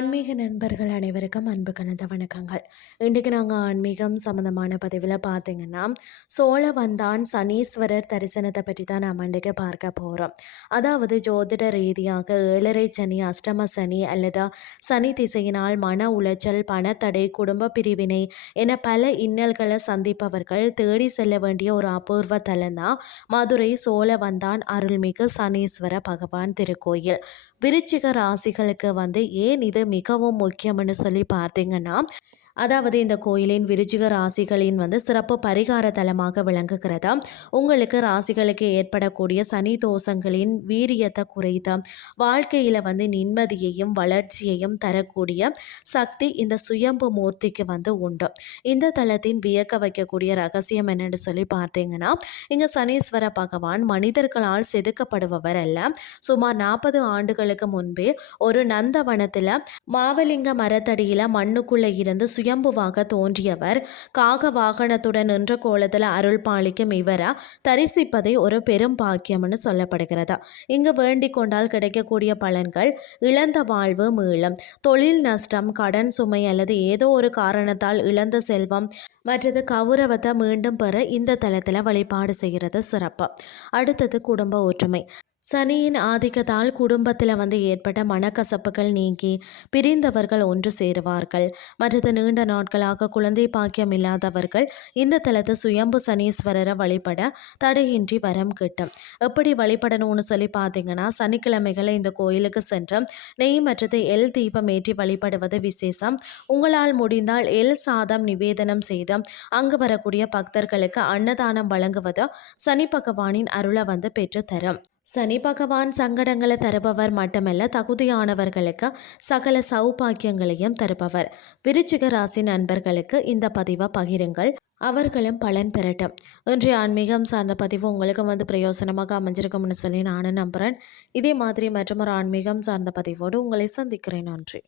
ஆன்மீக நண்பர்கள் அனைவருக்கும் அன்பு கலந்த வணக்கங்கள். இன்றைக்கு நாங்கள் ஆன்மீகம் சம்மந்தமான பதிவில் பார்த்தீங்கன்னா, சோழவந்தான் சனீஸ்வரர் தரிசனத்தை பற்றி தான் நாம் இன்றைக்கு பார்க்க போகிறோம். அதாவது ஜோதிட ரீதியாக 7.5 சனி, அஷ்டம சனி அல்லது சனி திசையினால் மன உளைச்சல், பணத்தடை, குடும்ப பிரிவினை என பல இன்னல்களை சந்திப்பவர்கள் தேடி செல்ல வேண்டிய ஒரு அபூர்வ தலம் தான் மதுரை சோழவந்தான் அருள்மிகு சனீஸ்வர பகவான் திருக்கோயில். விருச்சிக ராசிகளுக்கு ஏன் இது மிகவும் முக்கியம்னு சொல்லி பார்த்தீங்கன்னா, அதாவது இந்த கோயிலின் விருச்சிக ராசிகளின் சிறப்பு பரிகார தலமாக விளங்குகிறதா. உங்களுக்கு ராசிகளுக்கு ஏற்படக்கூடிய சனி தோஷங்களின் வீரியத்தை குறைத்த வாழ்க்கையில் நிம்மதியையும் வளர்ச்சியையும் தரக்கூடிய சக்தி இந்த சுயம்பு மூர்த்திக்கு உண்டு. இந்த தலத்தின் வியக்க வைக்கக்கூடிய ரகசியம் என்னன்னு சொல்லி பார்த்தீங்கன்னா, இங்கே சனீஸ்வர பகவான் மனிதர்களால் செதுக்கப்படுபவர் அல்ல. சுமார் 40 ஆண்டுகளுக்கு முன்பே ஒரு நந்தவனத்தில் மாவலிங்க மரத்தடியில் மண்ணுக்குள்ளே இருந்து சுயம்புவாக தோன்றியவர். காக வாகனத்துடன் நின்ற கோலத்தில் அருள் பாலிக்கும் இவரை தரிசிப்பதை ஒரு பெரும் பாக்கியம்னு சொல்லப்படுகிறது. இங்கு வேண்டிக் கொண்டால் கிடைக்கக்கூடிய பலன்கள் இழந்த வாழ்வு மீளும், தொழில் நஷ்டம், கடன் சுமை அல்லது ஏதோ ஒரு காரணத்தால் இழந்த செல்வம் மற்றது கௌரவத்தை மீண்டும் பெற இந்த தலத்தில் வழிபாடு செய்கிறது சிறப்பு. அடுத்தது குடும்ப ஒற்றுமை. சனியின் ஆதிக்கத்தால் குடும்பத்தில் ஏற்பட்ட மனக்கசப்புகள் நீங்கி பிரிந்தவர்கள் ஒன்று சேருவார்கள். மற்றது நீண்ட நாட்களாக குழந்தை பாக்கியம் இல்லாதவர்கள் இந்த தலத்து சுயம்பு சனீஸ்வரரை வழிபட தடையின்றி வரம் கிட்டும். எப்படி வழிபடணும்னு சொல்லி பார்த்தீங்கன்னா, சனிக்கிழமைகளை இந்த கோயிலுக்கு சென்று நெய் மற்றது எல் தீபம் ஏற்றி வழிபடுவது விசேஷம். உங்களால் முடிந்தால் எல் சாதம் நிவேதனம் செய்து அங்கு வரக்கூடிய பக்தர்களுக்கு அன்னதானம் வழங்குவது சனி பகவானின் அருளை பெற்று தரும். சனி பகவான் சங்கடங்களை தருபவர் மட்டுமல்ல, தகுதியானவர்களுக்கு சகல சௌபாக்கியங்களையும் தருபவர். விருச்சிக ராசி நண்பர்களுக்கு இந்த பதிவை பகிருங்கள், அவர்களும் பலன் பெறட்டும். இன்றைய ஆன்மீகம் சார்ந்த பதிவு உங்களுக்கு பிரயோசனமாக அமைஞ்சிருக்கும்னு சொல்லி நானும் நம்புகிறேன். இதே மாதிரி மற்றொரு ஆன்மீகம் சார்ந்த பதிவோடு உங்களை சந்திக்கிறேன். நன்றி.